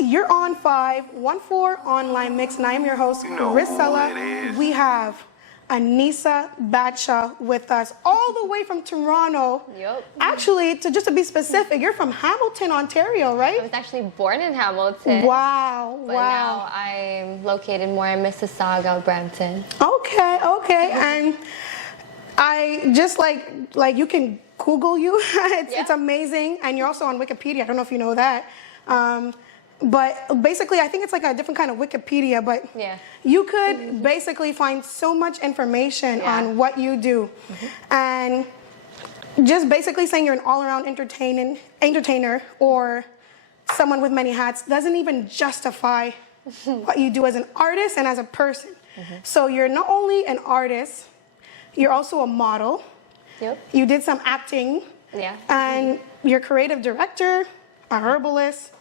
You're on 514OnlineMix, and I am your host, Risella. We have Aneesa Badshaw with us, all the way from Toronto. Yep. Actually, just to be specific, you're from Hamilton, Ontario, right? I was actually born in Hamilton. Wow, but wow. now I'm located more in Mississauga, Brampton. Okay, okay. And I just like you can Google you. It's amazing. And you're also on Wikipedia. I don't know if you know that. But basically, I think it's like a different kind of Wikipedia, but you could basically find so much information on what you do. And just basically saying you're an all-around entertainer or someone with many hats doesn't even justify what you do as an artist and as a person. So you're not only an artist, you're also a model. You did some acting. And you're a creative director, a herbalist.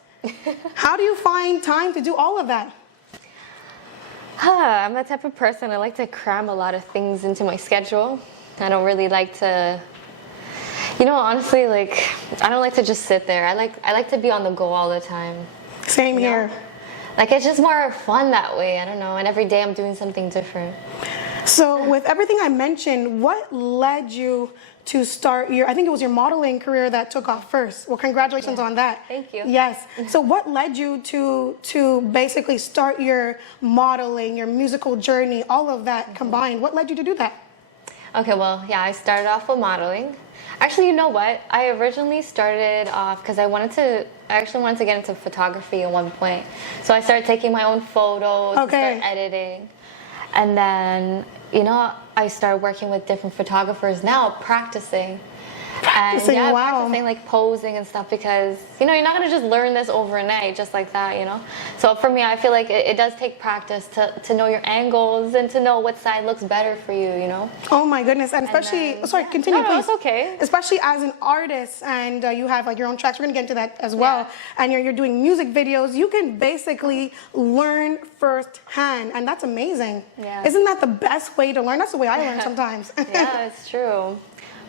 How do you find time to do all of that? I'm the type of person, I like to cram a lot of things into my schedule. I don't really like to, honestly, like, I don't like to just sit there. I like to be on the go all the time. Same here. Like, it's just more fun that way, I don't know, and every day I'm doing something different. So with everything I mentioned, what led you to start I think it was your modeling career that took off first. Well, congratulations on that. Thank you. Yes. So what led you to basically start your modeling, your musical journey, all of that combined? What led you to do that? Okay, well, I started off with modeling. Actually, you know what? I originally started off because I actually wanted to get into photography at one point. So I started taking my own photos, started editing. And then, I started working with different photographers now, practicing, practicing like posing and stuff, because you're not going to just learn this overnight just like that. So for me, I feel like it does take practice to know your angles and to know what side looks better for you. Oh my goodness. And especially continue, please. It's okay. Especially as an artist, and you have like your own tracks, we're going to get into that as well, and you're doing music videos, you can basically learn firsthand, and that's amazing. Isn't that the best way to learn? That's the way I learn sometimes. Yeah, it's true.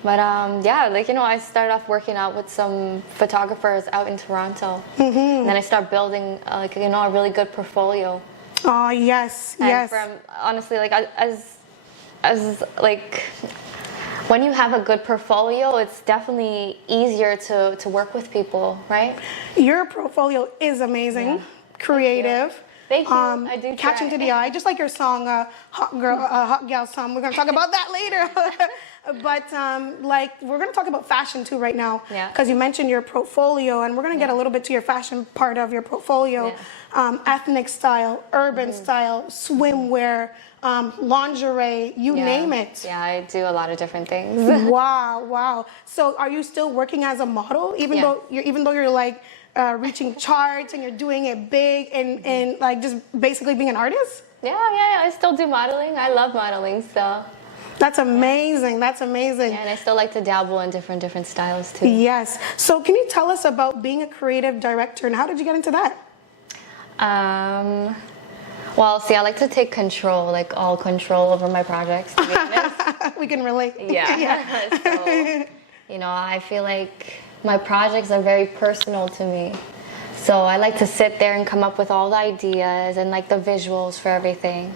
But I started off working out with some photographers out in Toronto, and then I started building a really good portfolio. Oh yes, and from honestly, as when you have a good portfolio, it's definitely easier to work with people, right? Your portfolio is amazing, creative. Thank you. I do catching to the eye, just like your song, Hot Gal Song. We're gonna talk about that later. But we're gonna talk about fashion too right now, because you mentioned your portfolio, and we're gonna get a little bit to your fashion part of your portfolio. Ethnic style, urban style, swimwear, lingerie, you name it. Yeah, I do a lot of different things. Wow. So are you still working as a model, even though you're like reaching charts and you're doing it big and like just basically being an artist? Yeah, I still do modeling. I love modeling, so. That's amazing. That's amazing. Yeah, and I still like to dabble in different styles too. Yes. So can you tell us about being a creative director, and how did you get into that? Well, see, I like to take control, all control over my projects, to be honest. We can relate. Yeah. So, I feel like my projects are very personal to me. So I like to sit there and come up with all the ideas and the visuals for everything.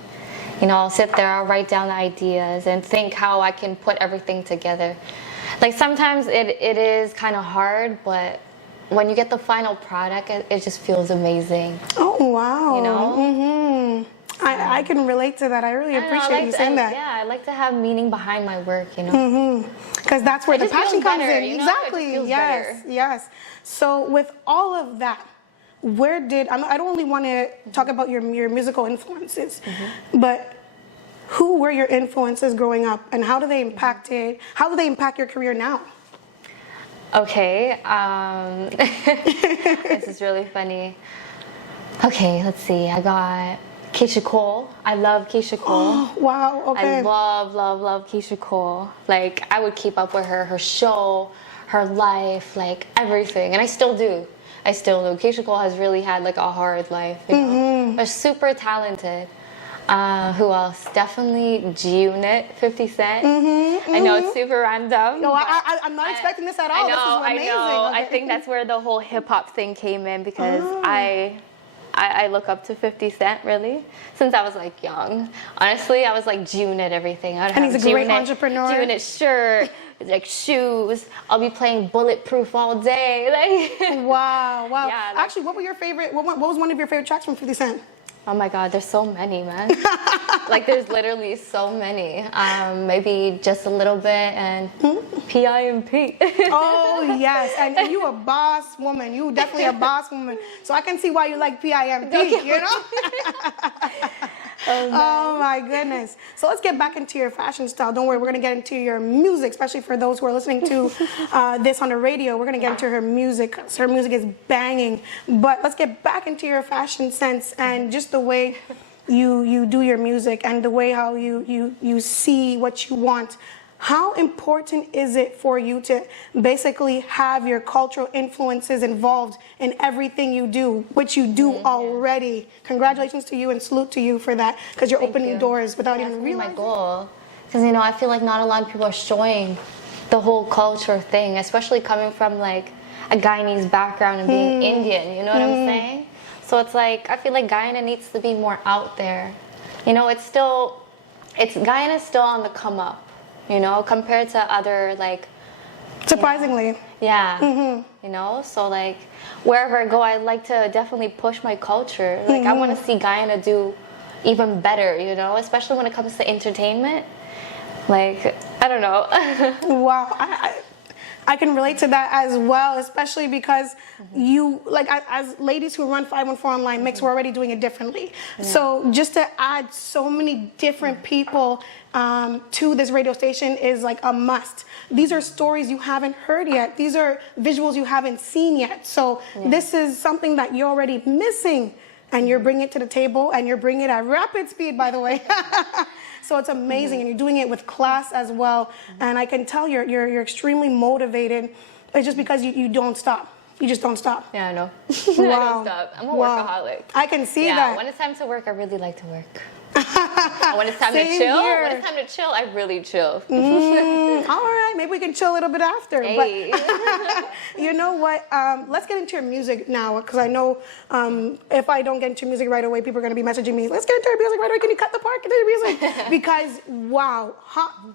I'll sit there, I'll write down the ideas and think how I can put everything together. Sometimes it is kind of hard, but when you get the final product, it just feels amazing. Oh, wow. I can relate to that. I really appreciate you saying that. Yeah, I like to have meaning behind my work, Because that's where the passion comes in. Exactly. Yes. So with all of that, I don't only want to talk about your musical influences, but who were your influences growing up, and how do they impact your career now? Okay, this is really funny. Okay, let's see. I got Keisha Cole. I love Keisha Cole. Oh, wow, okay. I love Keisha Cole. I would keep up with her show, her life, everything, and I still do. Keisha Cole has really had a hard life, but super talented. Who else? Definitely G-Unit, 50 Cent. I know it's super random. No, I'm not expecting this at all. This is amazing. I know. Okay. I think that's where the whole hip hop thing came in because I look up to 50 Cent really since I was like young. Honestly, I was like G-Unit everything. And he's a great entrepreneur. G-Unit shirt, like shoes. I'll be playing Bulletproof all day. Like wow. Yeah, actually, what were your favorite? What was one of your favorite tracks from 50 Cent? Oh my God, there's so many, man. Like there's literally so many. Maybe just a little bit and P.I.M.P. Oh yes, and you a boss woman. You definitely a boss woman. So I can see why you like P.I.M.P. You know. Oh my goodness. So let's get back into your fashion style. Don't worry, we're gonna get into your music, especially for those who are listening to this on the radio. We're gonna get into her music. Her music is banging. But let's get back into your fashion sense and just the way you do your music and the way how you see what you want. How important is it for you to basically have your cultural influences involved in everything you do, which you do already? Congratulations to you and salute to you for that, because you're opening doors without even realizing. That's my goal. Because, I feel like not a lot of people are showing the whole culture thing, especially coming from like a Guyanese background and being Indian, you know what I'm saying? So it's like, I feel like Guyana needs to be more out there. Guyana's still on the come up. Compared to other, like... Surprisingly. Yeah. So, like, wherever I go, I like to definitely push my culture. Like, I want to see Guyana do even better, especially when it comes to entertainment. Like, I don't know. Wow. I can relate to that as well, especially because you, like, as ladies who run 514OnlineMix, we're already doing it differently. Yeah. So just to add so many different people to this radio station is like a must. These are stories you haven't heard yet. These are visuals you haven't seen yet. So this is something that you're already missing, and you're bringing it to the table, and you're bringing it at rapid speed, by the way. So it's amazing, and you're doing it with class as well. And I can tell you're extremely motivated. It's just because you don't stop. You just don't stop. Yeah, I know. Wow. I don't stop. I'm a workaholic. I can see that. Yeah, when it's time to work, I really like to work. When it's time to chill, I really chill. All right, maybe we can chill a little bit after. Hey. But you know what? Let's get into your music now, because I know if I don't get into music right away, people are going to be messaging me. Let's get into your music right away. Can you cut the part? Get into your music. Because wow,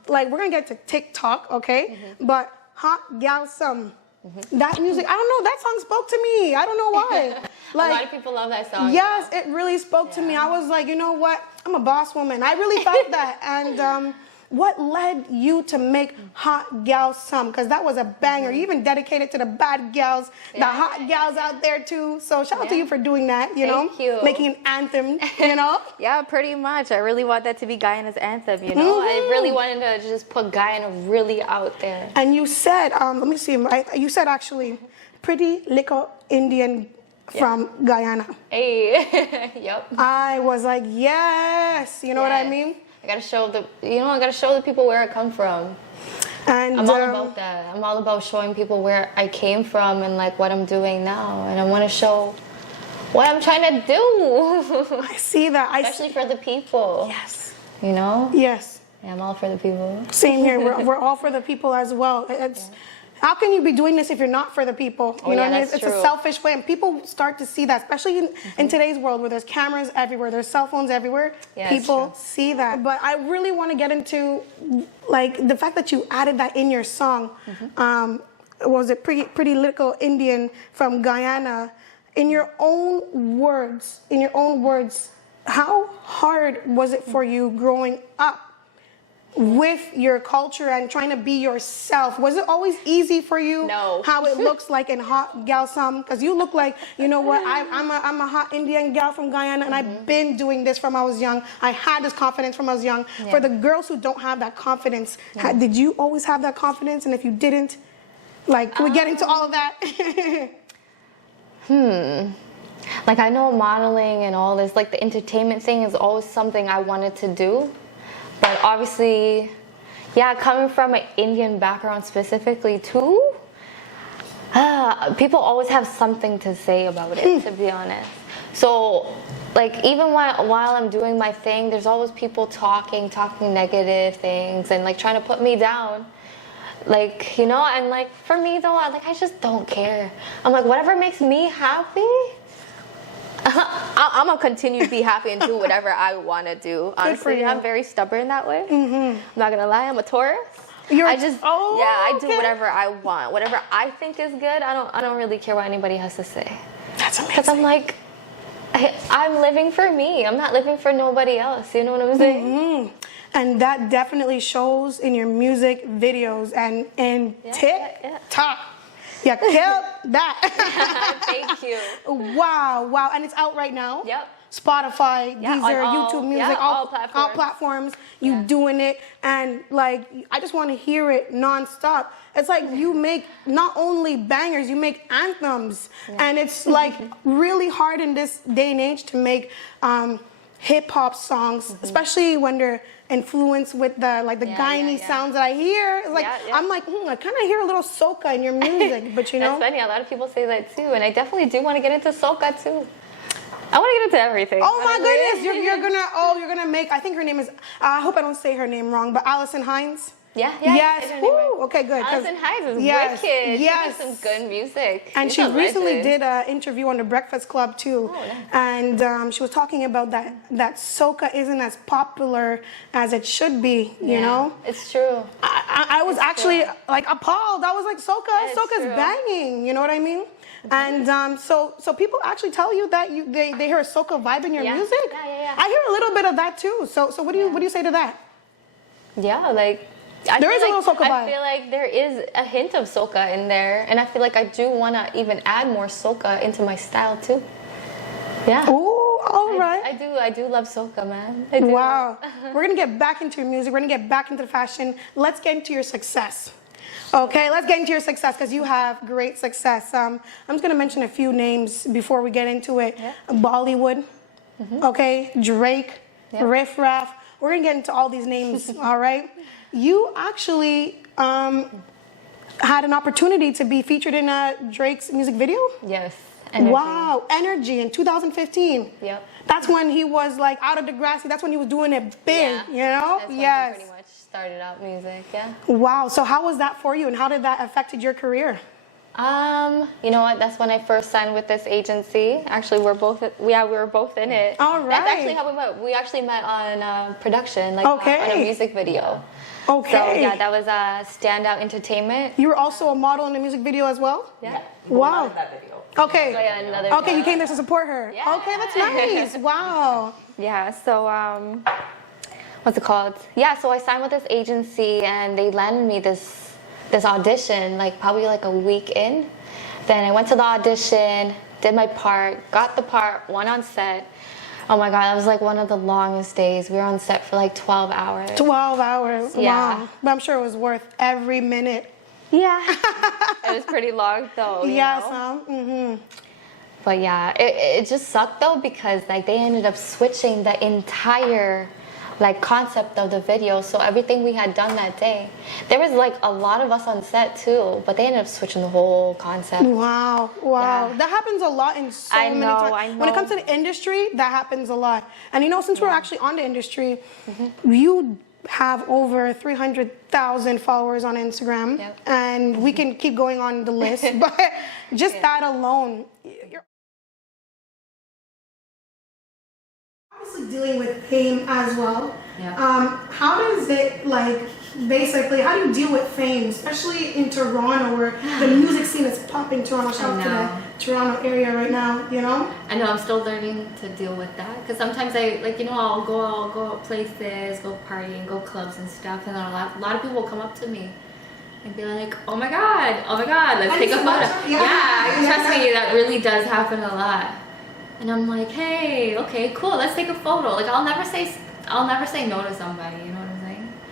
like we're going to get to TikTok, okay? But hot gal some. That music, I don't know, that song spoke to me. I don't know why. Like, a lot of people love that song. Yes, it really spoke to me. I was like, you know what? I'm a boss woman. I really felt that. And what led you to make Hot Gal Some? Because that was a banger. You even dedicated to the bad gals, the hot gals out there too. So shout out to you for doing that, Thank you. Making an anthem, Yeah, pretty much. I really want that to be Guyana's anthem, I really wanted to just put Guyana really out there. And you said, let me see, you said actually, pretty little Indian from Guyana. Hey, yep. I was like, yes, you know what I mean? I gotta show the people where I come from. And I'm all about that. I'm all about showing people where I came from and like what I'm doing now. And I want to show what I'm trying to do. I see that. Especially for the people. Yes. Yeah, Yes. I'm all for the people. Same here. We're all for the people as well. How can you be doing this if you're not for the people? You know what I mean? It's a selfish way, and people start to see that, especially in today's world where there's cameras everywhere, there's cell phones everywhere. Yeah, people see that. But I really want to get into like the fact that you added that in your song. Was it pretty little Indian from Guyana? In your own words, how hard was it for you growing up with your culture and trying to be yourself? Was it always easy for you? No. How it looks like in Hot Gal Some? Because you look like, you know what, I'm a hot Indian gal from Guyana, and I've been doing this from I was young. I had this confidence from I was young. Yeah. For the girls who don't have that confidence, did you always have that confidence? And if you didn't, like, can we get into all of that? Like, I know modeling and all this, like the entertainment thing is always something I wanted to do. But obviously, coming from an Indian background specifically too, people always have something to say about it, to be honest. So, like, even while I'm doing my thing, there's always people talking negative things and like trying to put me down. Like, you know, and like for me though, I just don't care. I'm like, whatever makes me happy, I'm gonna continue to be happy and do whatever I want to do. Honestly, I'm very stubborn that way. I'm not gonna lie, I'm a Taurus. I do whatever I want, whatever I think is good. I don't really care what anybody has to say. That's amazing. Because I'm like, I'm living for me. I'm not living for nobody else. You know what I'm saying? And that definitely shows in your music videos and in TikTok. You killed that. Thank you. Wow. And it's out right now. Yep. Spotify, Deezer, YouTube Music, all platforms. You doing it, and like I just want to hear it nonstop. It's like you make not only bangers, you make anthems, and it's like really hard in this day and age to make hip hop songs, especially when they're influenced with the gyny sounds that I hear. It's like I'm like, I kind of hear a little soca in your music, but you know. That's funny. A lot of people say that too, and I definitely do want to get into soca too. I want to get into everything. Oh my goodness, you're gonna make. I think her name is. I hope I don't say her name wrong, but Allison Hines. Yeah. Yes. Woo, okay, good. Allison Hines is wicked. Yes. She makes some good music. And she recently did an interview on the Breakfast Club too. Oh, nice. And she was talking about that soca isn't as popular as it should be. You know. It's true. I was actually like appalled. I was like, soca's banging. You know what I mean? And so people actually tell you that they hear a soca vibe in your music. Yeah. I hear a little bit of that too. So what do you say to that? Yeah, like there is a little soca vibe. I feel like there is a hint of soca in there, and I feel like I do want to even add more soca into my style too. Yeah. Ooh, all right. I do love soca, man. I do. Wow. We're gonna get back into your music. We're gonna get back into the fashion. Let's get into your success. Okay, let's get into your success because you have great success. I'm just going to mention a few names before we get into it. Yeah. Bollywood, okay, Drake, Riff Raff. We're going to get into all these names, all right? You actually had an opportunity to be featured in Drake's music video? Yes. Energy. Wow, Energy in 2015. Yep. That's when he was like out of the grass. That's when he was doing it big, you know? That's when he pretty much started out music, Wow. So how was that for you, and how did that affected your career? You know what? That's when I first signed with this agency. Actually, we were both in it. All right. That's actually how we met. We actually met on production, on a music video. Okay. So yeah, that was Standout Entertainment. You were also a model in the music video as well? Yeah. Wow. That video. Okay. So, yeah, okay, you came there to support her. Yeah. Okay, that's nice. Wow. Yeah. So what's it called? Yeah. So I signed with this agency, and they landed me this audition, like probably like a week in. Then I went to the audition, did my part, got the part, went on set. Oh my God, that was like one of the longest days. We were on set for like 12 hours. 12 hours, yeah. Wow. But I'm sure it was worth every minute. Yeah. It was pretty long though, you know? But yeah, it just sucked though because like they ended up switching the entire like concept of the video, so everything we had done that day, there was like a lot of us on set too, but they ended up switching the whole concept. Wow. Yeah. That happens a lot in so many times. I know. When it comes to the industry, that happens a lot. And you know, since we're actually on the industry, you have over 300,000 followers on Instagram, and we can keep going on the list, but just that alone, you're obviously dealing with fame as well. How does it, like, basically, how do you deal with fame, especially in Toronto, where the music scene is popping? Toronto, shout out to the Toronto area right now, you know? I know, I'm still learning to deal with that, because sometimes I, like, you know, I'll go places, go party and go clubs and stuff, and then a lot of people will come up to me and be like, oh my God, let's take a photo. Yeah, trust me, that really does happen a lot. And I'm like, hey, okay, cool, let's take a photo. Like, I'll never say no to somebody, you know what I'm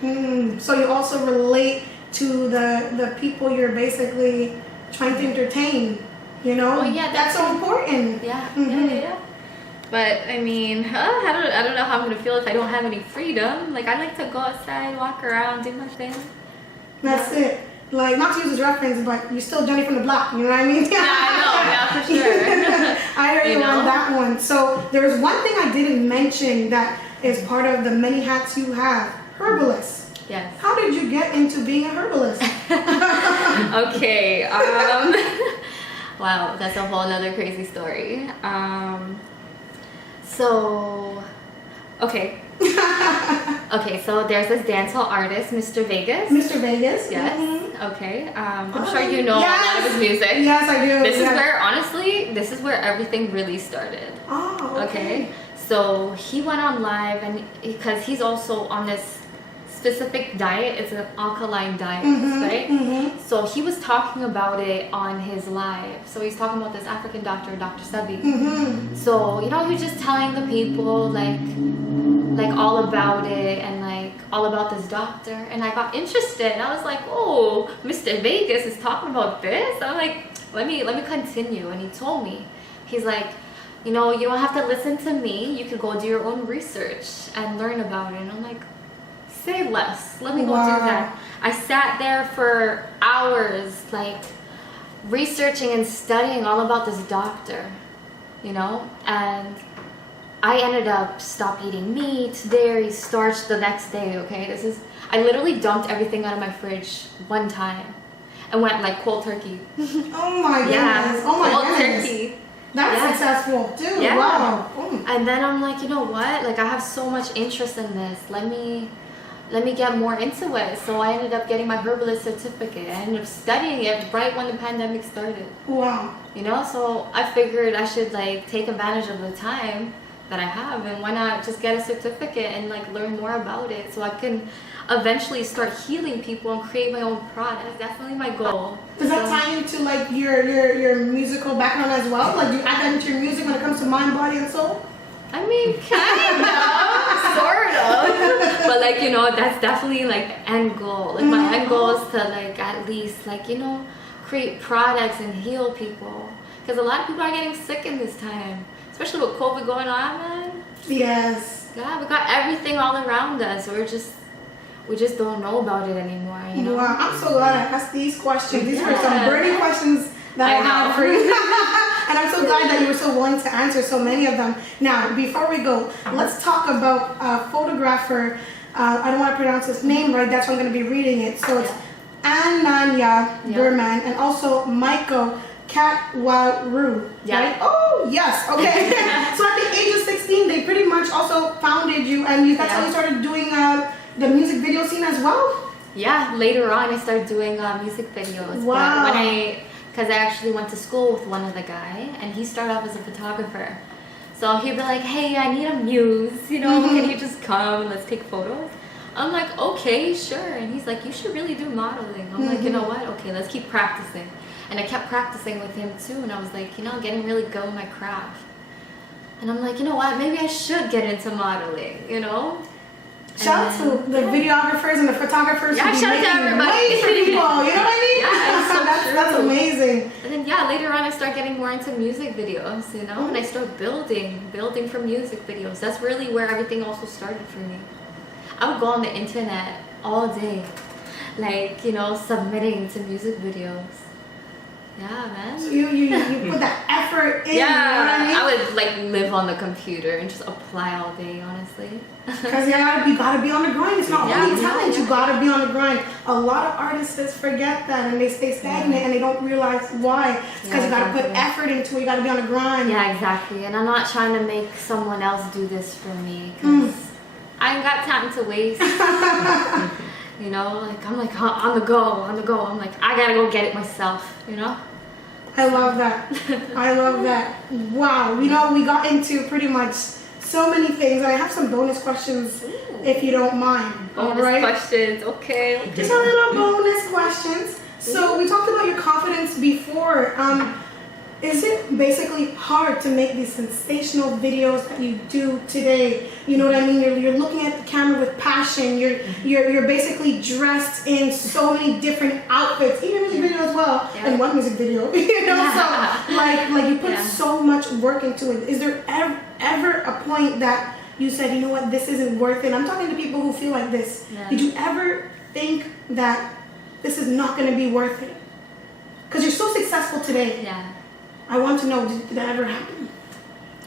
saying? So you also relate to the people you're basically trying to entertain, you know? Oh yeah, that's so important. Yeah. But I mean, I don't know how I'm gonna feel if I don't have any freedom. Like, I like to go outside, walk around, do my thing. That's it. like, not to use as reference, but you're still Johnny from the block, you know what I mean? Yeah, I know, yeah, for sure. I heard you You know? on that one. So there's one thing I didn't mention that is part of the many hats you have, herbalist. Yes. How did you get into being a herbalist? Okay. Wow, that's a whole nother crazy story. So, okay. Okay, so there's this dancehall artist, Mr. Vegas. Mr. Vegas? Yes. Mhm. Okay. I'm sure you know a lot of his music. Yes, I do. This is yes. where, honestly, this is where everything really started. Oh, Okay. So he went on live, and because he's also on this specific diet, it's an alkaline diet, right? Mm-hmm. So he was talking about it on his live. So he's talking about this African doctor, Dr. Sebi. Mm-hmm. So, you know, he was just telling the people like all about it and like all about this doctor. And I got interested. I was like, oh, Mr. Vegas is talking about this. I'm like, let me continue. And he told me, he's like, you know, you don't have to listen to me. You could go do your own research and learn about it. And I'm like, say less. Let me go do that. I sat there for hours, like researching and studying all about this doctor, you know, and I ended up stop eating meat, dairy, starch the next day. Okay, I literally dumped everything out of my fridge one time and went like cold turkey. Oh my goodness. Yeah, Oh my cold goodness. turkey. That's Yeah. successful too. Yeah. Wow. Mm. And then I'm like, you know what? Like I have so much interest in this. Let me get more into it. So I ended up getting my herbalist certificate. I ended up studying it right when the pandemic started. Wow. You know, so I figured I should like take advantage of the time that I have, and why not just get a certificate and like learn more about it so I can eventually start healing people and create my own product. That's definitely my goal. Does that tie into like your musical background as well? Like do you add that into your music when it comes to mind, body, and soul? I mean, kind of, sort of. But like, you know, that's definitely like the end goal. Like my end goal is to like at least like, you know, create products and heal people. Because a lot of people are getting sick in this time. Especially with COVID going on, man. Yes. Yeah, we got everything all around us. We just don't know about it anymore, you know? Wow, I'm so glad I asked these questions. These were some Yeah. burning questions that I had for you. And I'm so glad that you were so willing to answer so many of them. Now, before we go, let's talk about photographer. I don't want to pronounce his name right, that's why I'm going to be reading it. So it's Ananya Burman and also Michael Katwaru. Yeah. Right? Oh, yes. Okay. So at the age of 16, they pretty much also founded you, and that's how you started doing the music video scene as well? Yeah, later on I started doing music videos. Wow. But because I actually went to school with one of the guy, and he started off as a photographer. So he'd be like, hey, I need a muse, you know, can you just come and let's take photos? I'm like, okay, sure. And he's like, you should really do modeling. I'm like, you know what? Okay, let's keep practicing. And I kept practicing with him too, and I was like, you know, getting really good with my craft. And I'm like, you know what? Maybe I should get into modeling, you know? Shout out to the videographers and the photographers Yeah, who be shout out to making everybody. ways for people, you know what I mean? Yeah, it's so that's true. amazing. And then yeah, later on I started getting more into music videos, you know, and I started building for music videos. That's really where everything also started for me. I would go on the internet all day, like, you know, submitting to music videos. Yeah, man. So you put that effort in, Yeah, you know what I mean? I would like live on the computer and just apply all day, honestly. Because you gotta be on the grind. It's not only talent, you gotta be on the grind. A lot of artists forget that and they stay stagnant and they don't realize why. It's because you gotta put effort into it, you gotta be on the grind. Yeah, exactly. And I'm not trying to make someone else do this for me, because I ain't got time to waste. You know, like I'm like on the go. I'm like, I gotta go get it myself, you know? I love that. I love that. Wow. You know, we got into pretty much so many things. And I have some bonus questions if you don't mind. Bonus questions, okay. Just a little bonus questions. So we talked about your confidence before. Is it basically hard to make these sensational videos that you do today? You know what I mean? You're looking at the camera with passion. You're basically dressed in so many different outfits, even music video as well, and one music video. You know, so like you put so much work into it. Is there ever a point that you said, you know what, this isn't worth it? I'm talking to people who feel like this. Did you ever think that this is not going to be worth it? Because you're so successful today. Yeah. I want to know, did that ever happen?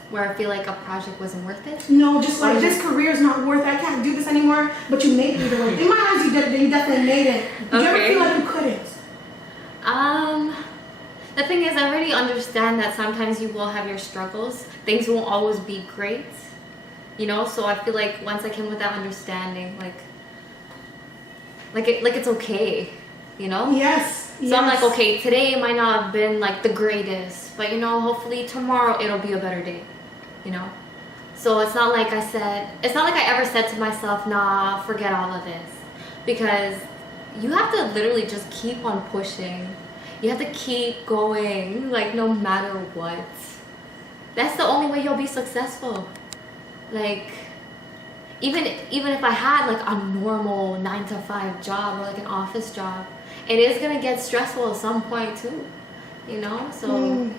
Where I feel like a project wasn't worth it? No, just like, this career is not worth it. I can't do this anymore. But you made it either way. In my eyes, you definitely made it. Did you ever feel like you couldn't? The thing is, I already understand that sometimes you will have your struggles. Things won't always be great. You know, so I feel like once I came with that understanding, like it's okay, you know? Yes. So I'm like, okay, today might not have been like the greatest, but you know, hopefully tomorrow it'll be a better day, you know? So it's not like I ever said to myself, nah, forget all of this. Because you have to literally just keep on pushing. You have to keep going, like no matter what. That's the only way you'll be successful. Like, even if I had like a normal 9-to-5 job or like an office job, it is gonna get stressful at some point too, you know? So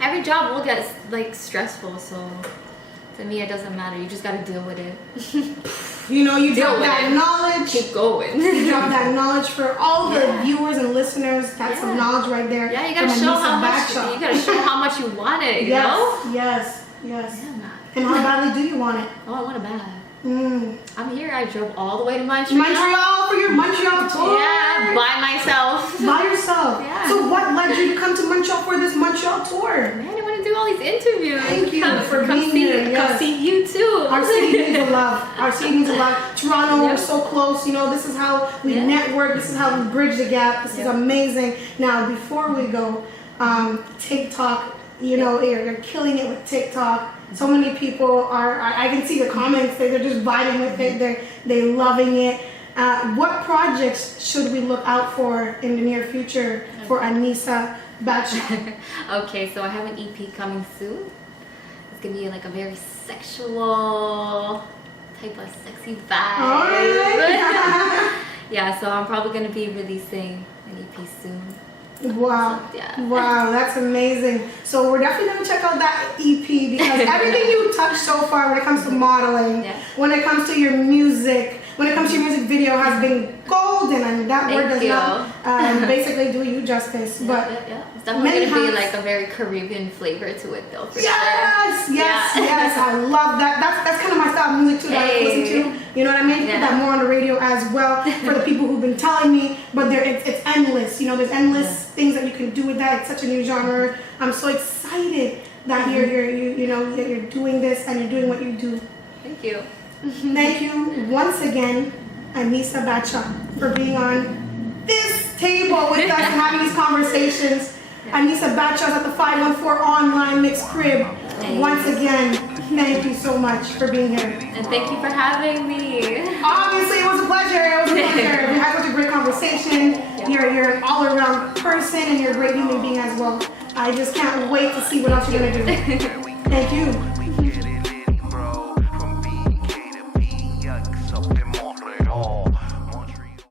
every job will get like stressful, so to me it doesn't matter. You just gotta deal with it. You know, you drop that knowledge. Keep going. You drop that knowledge for all the viewers and listeners. That's some knowledge right there. Yeah, you gotta show how much. You gotta show how much you want it. You know? Yes. Yeah. And how badly do you want it? Oh, I want it bad. I'm here. I drove all the way to Montreal. Montreal for your Montreal tour. Yeah, by myself. By yourself. Yeah. So what led you to come to Montreal for this Montreal tour? Man, I want to do all these interviews. Thank you for being here. Come see you too. Our city means a lot. Our city means a lot. Toronto, we're so close. You know, this is how we network. This is how we bridge the gap. This is amazing. Now, before we go, TikTok, you know, you're killing it with TikTok. So many people are, I can see the comments, they're just vibing with it, they're loving it. What projects should we look out for in the near future for Aneesa Badshaw? Okay, so I have an EP coming soon. It's gonna be like a very sexual type of sexy vibe. All right. Yeah, so I'm probably gonna be releasing an EP soon. Wow. So, yeah. Wow, that's amazing. So we're definitely going to check out that EP because everything you touched so far when it comes to modeling, when it comes to your music, when it comes to your music video has been golden, and that word does not basically do you justice. But it's definitely going to be like a very Caribbean flavor to it though. For yes, I love that. That's kind of my style of music too that I listen to. You know what I mean? Put that more on the radio as well for the people who've been telling me. But it's endless. You know, there's endless things that you can do with that. It's such a new genre. I'm so excited that you're doing this and you're doing what you do. Thank you. Thank you once again, Aneesa Badshaw, for being on this table with us and having these conversations. Aneesa Badshaw is at the 514OnlineMix crib. Once again, thank you so much for being here. And thank you for having me. Obviously, it was a pleasure. We had such a great conversation. You're an all-around person and you're a great human being as well. I just can't wait to see what else you're going to do. Thank you.